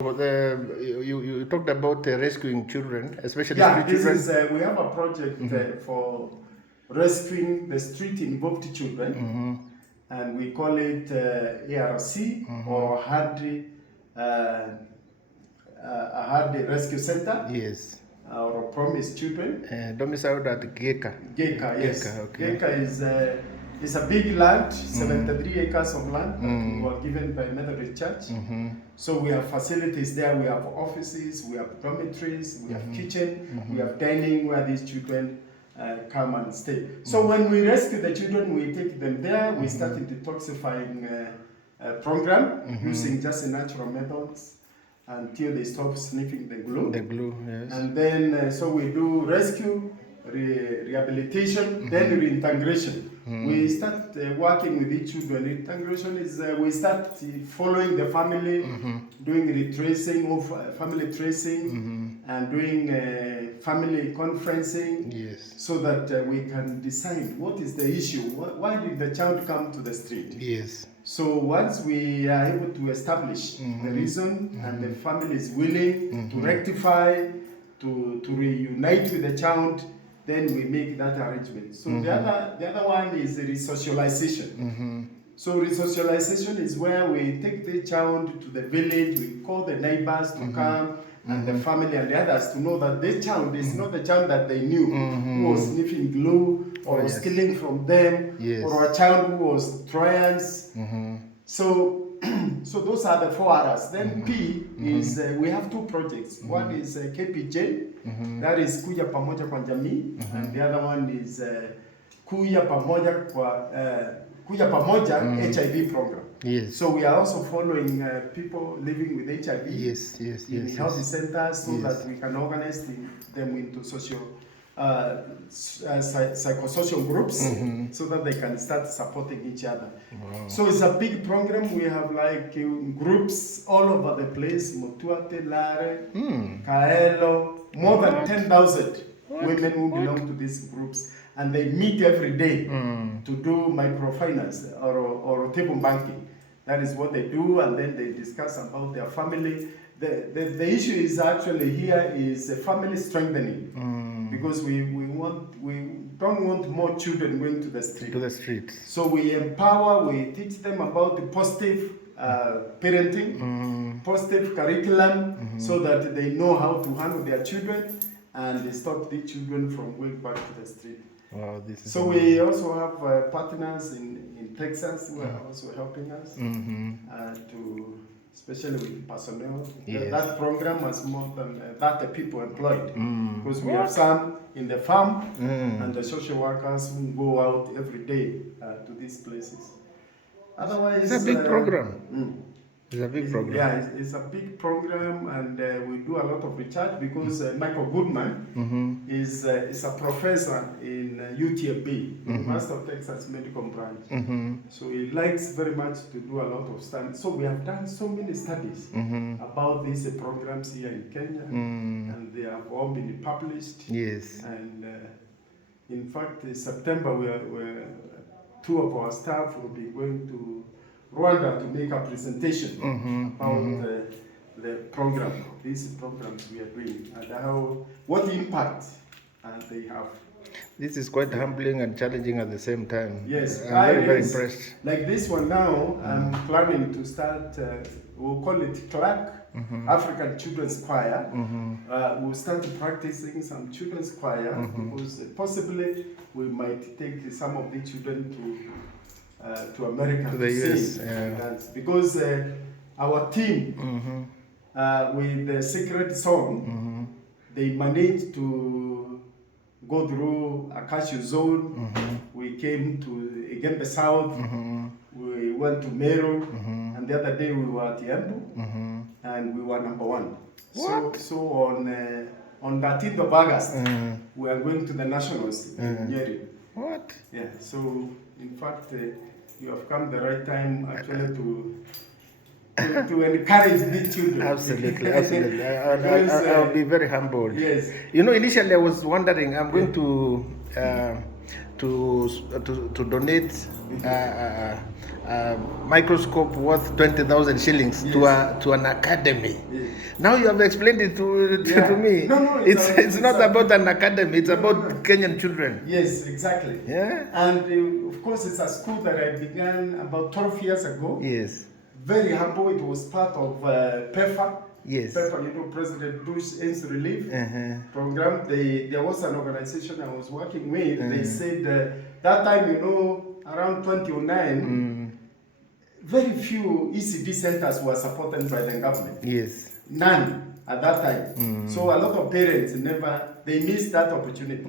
You talked about rescuing children, especially Yeah, street this children. is we have a project for rescuing the street involved children, and we call it ARC or Ahadi Rescue Centre. Yes. Or Promise Children. Domiciled at Geka. Geka, yes. Okay. Geka is a big land, 73 acres of land that we were given by Methodist Church. So we have facilities there. We have offices, we have dormitories, we have kitchen, we have dining where these children come and stay. So when we rescue the children, we take them there. We start a detoxifying program using just natural methods until they stop sniffing the glue. The glue, yes. And then, so we do rescue, rehabilitation, then reintegration. We start working with each children. Reintegration is we start following the family, doing retracing of family tracing, and doing family conferencing, Yes. so that we can decide what is the issue. Why did the child come to the street? Yes. So once we are able to establish the reason and the family is willing to rectify, to reunite with the child, then we make that arrangement. So the other one is resocialization. So resocialization is where we take the child to the village, we call the neighbors to come, and the family and the others to know that this child is not the child that they knew, who was sniffing glue or was stealing from them, or a child who was Troyans. So so those are the 4 others. Then P is we have 2 projects. One is KPJ, that is Kuja Pamoja kwa Jamii, and the other one is Kuja Pamoja kwa Kuja Pamoja HIV program. Yes. So we are also following people living with HIV in healthy centers, so that we can organize them into social psychosocial groups, so that they can start supporting each other. Wow. So it's a big program. We have like groups all over the place, Mutuate, Lare, Kaelo, more than 10,000 women who belong to these groups, and they meet every day to do microfinance or table banking. That is what they do, and then they discuss about their family. The issue is actually here is family strengthening, because we don't want more children going to the street. To the street. So we empower, we teach them about the positive parenting, positive curriculum, so that they know how to handle their children, and they stop the children from going back to the street. Wow, this is so amazing. We also have partners in Texas who are also helping us to, especially with personnel. Yes. That program has more than 30 people employed, because we have some in the farm and the social workers who go out every day to these places. Otherwise, it's a big program. It's a big program. Yeah, it's a big program, and we do a lot of research, because Michael Goodman is a professor in UTMB, University of Texas Medical Branch. So he likes very much to do a lot of studies. So we have done so many studies about these programs here in Kenya, and they have all been published. Yes. And in fact, in September, we're 2 of our staff will be going to Rwanda to make a presentation about the program, these programs we are doing, and what impact they have. This is quite humbling and challenging at the same time. Yes, I'm very impressed. Like this one now, I'm planning to start, we'll call it CLAC, African Children's Choir. We'll start practicing some children's choir, because possibly we might take some of the children to America, to the US, dance, because our team with the Secret Song, they managed to go through Akashu Zone. We came to Igembe South. We went to Meru, and the other day we were at Yembu, and we were number 1. So on 13th of August, we are going to the Nationals in Nyeri. What? Yeah. So in fact, you have come the right time actually to encourage these children. Absolutely. I'll be very humbled. Yes. You know, initially I was wondering, I'm going to to donate a microscope worth 20,000 shillings to an academy. Yes. Now you have explained it to me. No, it's not about an academy. It's about Kenyan children. Yes, exactly. Yeah. And of course, it's a school that I began about 12 years ago. Yes. Very humble. It was part of PEFA. Yes. PEFA, President Bush AIDS Relief Program. There was an organization I was working with. They said that time, around 2009, very few ECD centers were supported by the government. Yes. None at that time. So a lot of parents they missed that opportunity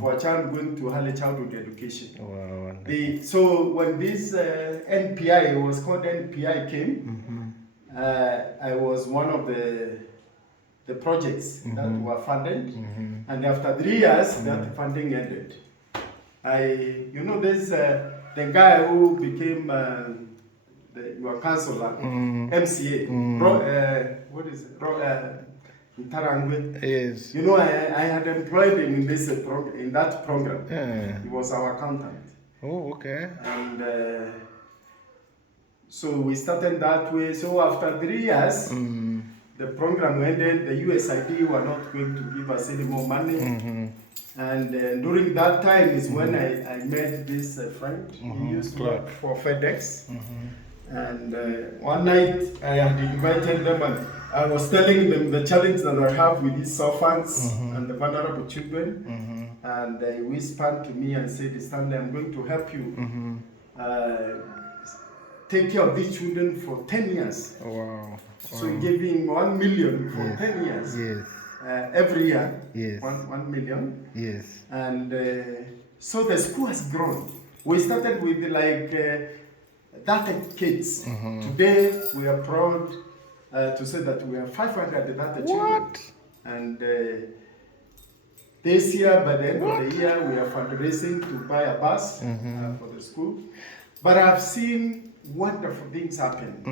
for a child going to early childhood education. Wow. So when this NPI, it was called NPI, came, I was one of the projects that were funded, and after 3 years, that funding ended. There's the guy who became your councillor, MCA, what is it? Tarangwe. Yes. I had employed him in that program. He was our accountant. Oh, okay. And so we started that way. So after 3 years, the program ended. The USID were not going to give us any more money. And during that time is when I met this friend. He used to work for FedEx. And one night I had invited them, and I was telling them the challenge that I have with these orphans and the vulnerable children. And they whispered to me and said, Stanley, I'm going to help you take care of these children for 10 years. Wow. So he gave him 1 million for 10 years. Yes. Every year. Yes. 1 million. Yes. And so the school has grown. We started with like 30 kids. Today we are proud to say that we have 500 children. What? And this year, by the end of the year, we are fundraising to buy a bus for the school. But I've seen wonderful things happen.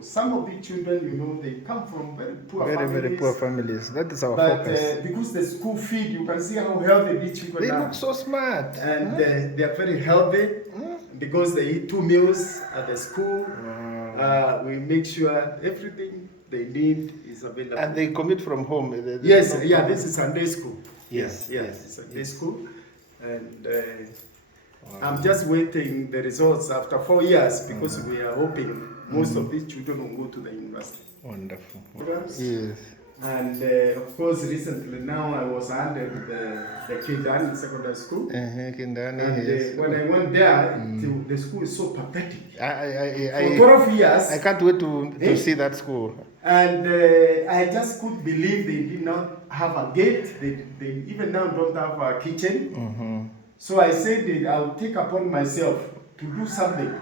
Some of the children, they come from very poor families. Very poor families. That is our but, focus. Because the school feed, you can see how healthy these children are. They look so smart. And they are very healthy because they eat 2 meals at the school. We make sure everything they need is available. And they commute from home. Yes, this is Sunday school. Yes. It's Sunday school. And I'm just waiting the results after 4 years because we are hoping most of these children will go to the university. Wonderful. Yes. And of course, recently now I was under the Kidani Secondary School. Kidani, and yes. When I went there, the school is so pathetic. For 12 years. I can't wait to see that school. And I just couldn't believe they did not have a gate. They even now don't have a kitchen. So I said that I'll take upon myself to do something.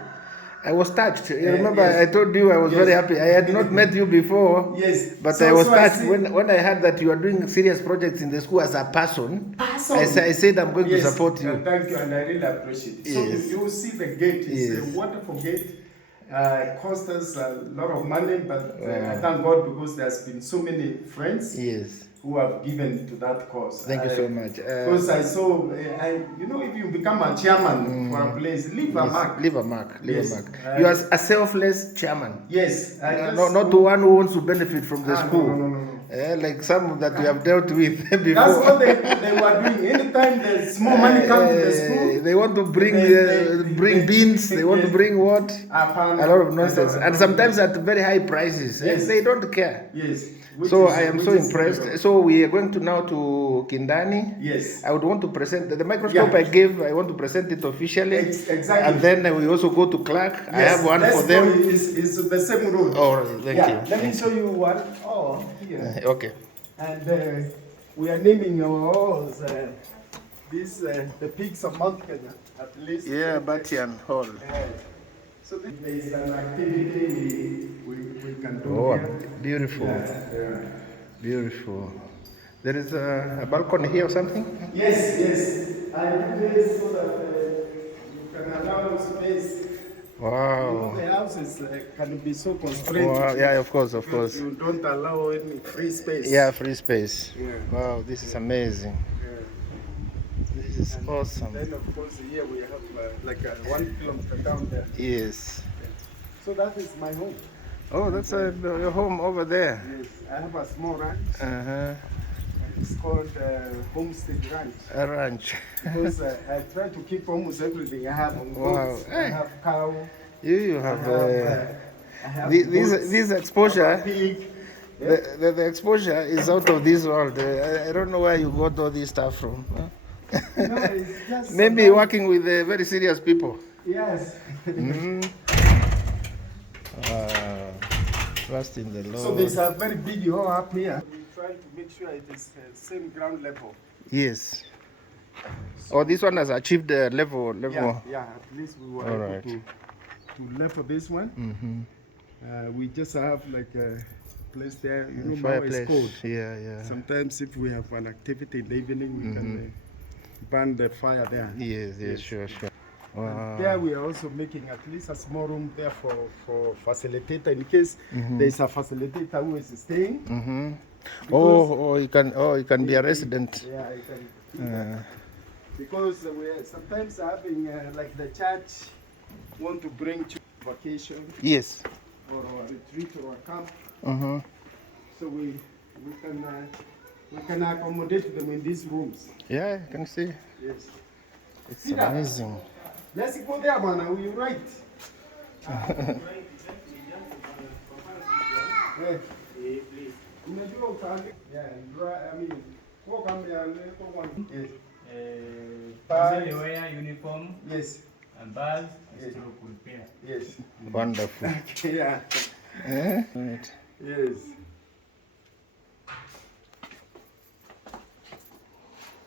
I was touched. You remember, I told you I was very happy. I had not met you before. Yes. But I was touched when I heard that you are doing serious projects in the school as a person. I said I'm going to support you. Thank you, and I really appreciate it. So you will see the gate. It's a wonderful gate. It cost us a lot of money, but I thank God because there's been so many friends. Yes. Who have given to that cause. Thank you so much. Because I saw, if you become a chairman for a place, leave a mark. Leave a mark. You are a selfless chairman. Yes. Not the one who wants to benefit from the school. No. Like some that we have dealt with before. That's what they were doing. Anytime the small money comes to the school, they want to bring beans. They want to bring what? A lot of nonsense, and sometimes at very high prices. Yes. They don't care. Yes. So I am so impressed. So we are going to now to Kindani. Yes. I would want to present the microscope I gave. I want to present it officially. Exactly. And then we also go to Clark. Yes. I have one for them. It's the same road. Oh, thank you. Let me show you one. Oh, here. Okay. And we are naming our halls. The peaks of Mount Kenya, at least. Yeah, Batian Hall. So there is an activity we can do here. Beautiful. Beautiful. There is a balcony here or something? Yes. I do this so that you can allow space. Wow. The houses can be so constrained. Wow. Yeah, of course. You don't allow any free space. Yeah, free space. Yeah. Wow, this is amazing. Yeah. This is awesome. Then of course here we have like 1 kilometer down there. Yes. So that is my home. Oh, that's your home over there. Yes, I have a small ranch. Uh-huh. It's called Homestead Ranch. A ranch. Because I try to keep almost everything I have on goats. Wow. I have cow. You have, I have this exposure. pig. The exposure is out of this world. I don't know where you got all this stuff from. Huh? No, it's just Maybe working with very serious people. Yes. Trust in the Lord. So there's a very big hole up here. We try to make sure it is same ground level. Yes. Oh, this one has achieved the level. Yeah. At least we were All able right. to level this one. We just have like a place there. You know, now Fireplace. it's cold. Yeah. Sometimes if we have an activity in the evening, we can burn the fire there. Yes, sure. Wow. There we are also making at least a small room there for facilitator in case there's a facilitator who is staying. It can be a resident. Yeah, it can. Because we're sometimes having like the church want to bring children vacation Yes. or a retreat or a camp. So we can accommodate them in these rooms. Yeah, I can see. Yes. It's See that? amazing. Let's go there, man. Are you right? They wear uniform Yes. and badge and stroke with pair. Yes. Wonderful. Yeah. Right. Yes.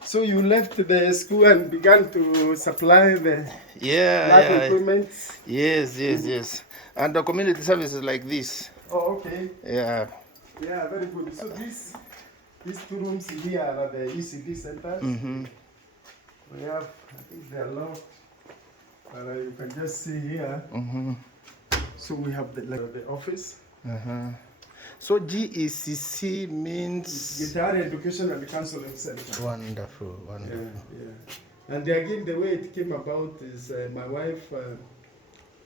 So you left the school and began to supply the lab Yeah. equipment. Yes. And the community services like this. Oh, okay. Yeah. Yeah, very good. So these 2 rooms here are the ECD centers. We have, I think they are locked, but you can just see here. So we have the office. So GECC means Gitari Education and Counseling Center. wonderful. Yeah. And again, the way it came about is my wife,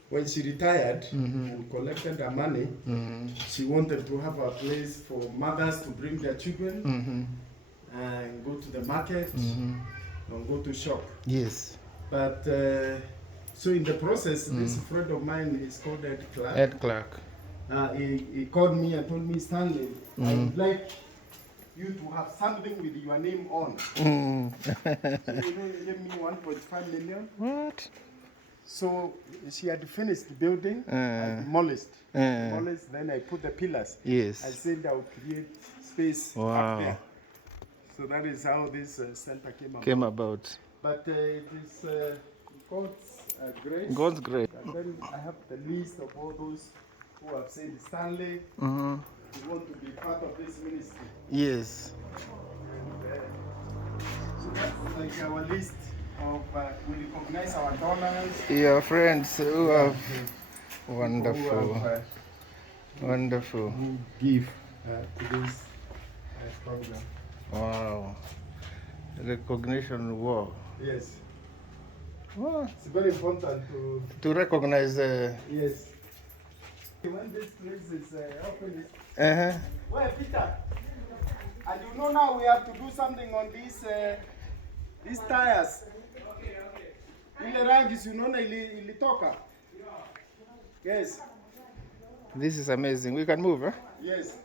when she retired and collected her money, she wanted to have a place for mothers to bring their children and go to the market and go to shop. Yes. But so in the process, this friend of mine is called Ed Clark. He called me and told me, Stanley, I would like you to have something with your name on. So, he gave me 1.5 million. What? So she had finished building, I demolished. Then I put the pillars. Yes. I said I'll create space up there. So that is how this center came about. But it is God's grace. God's grace. And then I have the list of all those who have said, Stanley, you want to be part of this ministry. Yes. So that's like our list of, we recognize our donors. Your friends who have wonderful. Who give to this program. Wow. Recognition war. Yes. Oh, It's very important to recognize yes. When this place is open, where Peter? And you know now we have to do something on these tires. Ile rangi si unaona ilitoka. Yes. This is amazing. We can move, huh? Yes.